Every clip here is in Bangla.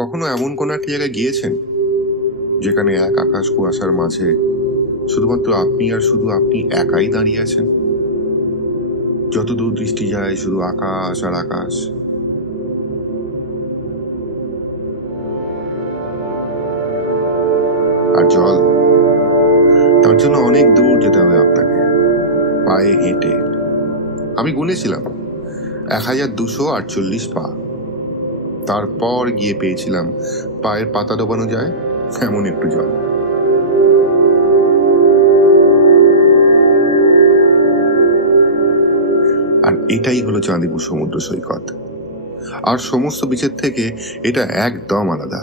কখনো এমন কোন একটা জায়গায় গিয়েছেন যেখানে এক আকাশ কুয়াশার মাঝে শুধুমাত্র আপনি আর শুধু আপনি একাই দাঁড়িয়ে আছেন? যতদূর দৃষ্টি যায় শুধু আকাশ আর আকাশ। আর জল, তার জন্য অনেক দূর যেতে হবে আপনাকে, পায়ে হেঁটে। আমি গুনেছিলাম 1248 পা। তারপর গিয়ে পেয়েছিলাম পায়ের পাতা ডোবানো যায় এমন একটু জল। আর এটাই হলো চাঁদিপুর সমুদ্র সৈকত। আর সমস্ত বিচের থেকে এটা একদম আলাদা।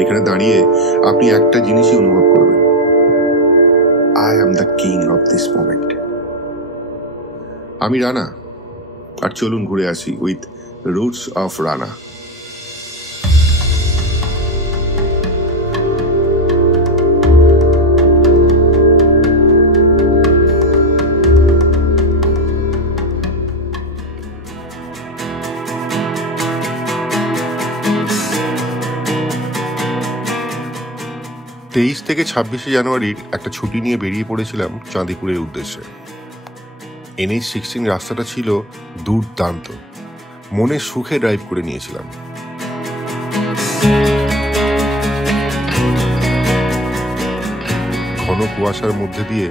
এখানে দাঁড়িয়ে আপনি একটা জিনিসই অনুভব করবেন, I am the king of this moment. আমি রানা, আর চলুন ঘুরে আসি উইথ রুটস অফ রানা। 23 থেকে 26 জানুয়ারির একটা ছুটি নিয়ে বেরিয়ে পড়েছিলাম চাঁদিপুরের উদ্দেশ্যে। NH-16 রাস্তাটা ছিল দুর্দান্ত, মনে সুখে ড্রাইভ করে নিয়েছিলাম। ঘন কুয়াশার মধ্যে দিয়ে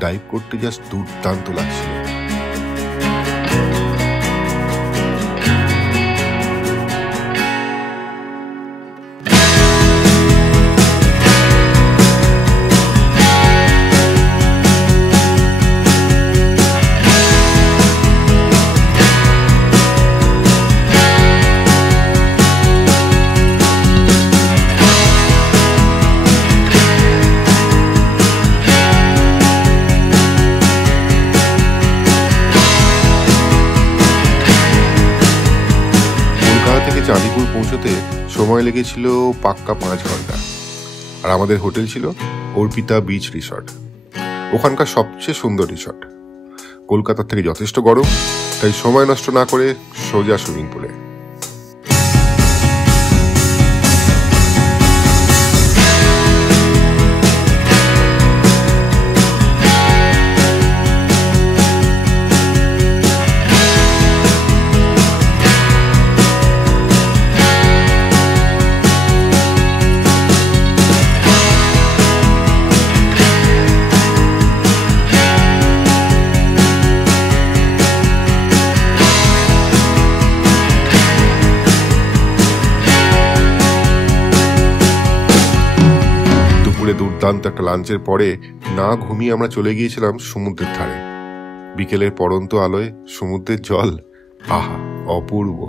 ড্রাইভ করতে জাস্ট দুর্দান্ত লাগছিল। চাঁদিপুর পৌঁছতে সময় লেগেছিল পাক্কা 5 ঘন্টা। আর আমাদের হোটেল ছিল অর্পিতা বিচ রিসর্ট, ওখানকার সবচেয়ে সুন্দর রিসর্ট। কলকাতার থেকে যথেষ্ট গরম, তাই সময় নষ্ট না করে সোজা সুইমিং পুলে। দুর্দান্ত একটা লাঞ্চের পরে না ঘুমিয়ে আমরা চলে গিয়েছিলাম সমুদ্রের ধারে। বিকেলের পড়ন্ত আলোয় সমুদ্রের জল, আহা অপূর্ব।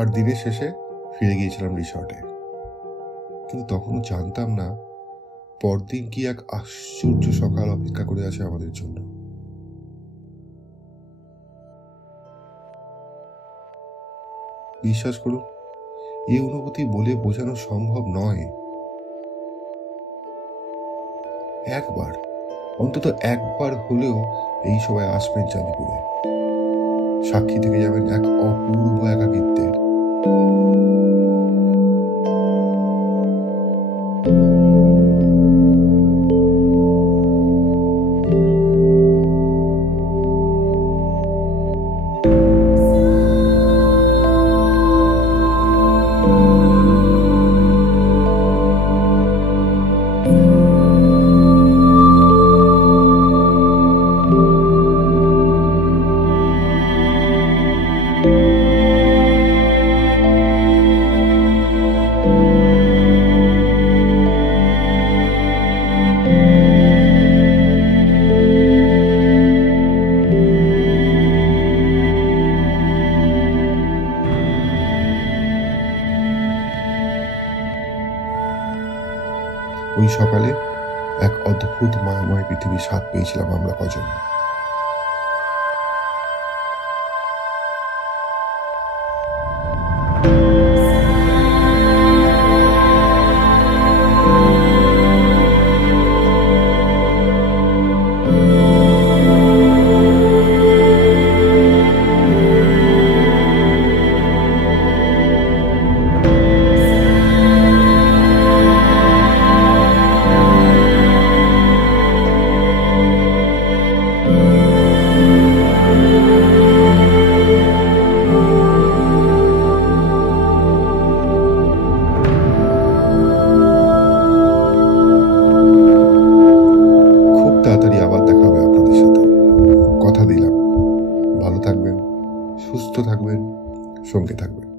আর দিনের শেষে ফিরে গিয়েছিলাম রিসর্টে। কিন্তু তখনও জানতাম না পরদিন কি এক আশ্চর্য সকাল অপেক্ষা করে আছে আমাদের জন্য। বিশ্বাস করুন, এই অনুভূতি বলে বোঝানো সম্ভব নয়। একবার, অন্তত একবার হলেও এই সময় আসবেন চাঁদিপুরে। সাক্ষী থেকে যাবেন এক অপূর্ব একাকিত্বের। ওই সকালে এক অদ্ভুত মায়াময় পৃথিবীর স্বাদ পেয়েছিলাম আমরা কজন। তাড়াতাড়ি আবার দেখা হবে আপনাদের সাথে, কথা দিলাম। ভালো থাকবেন, সুস্থ থাকবেন, সঙ্গে থাকবেন।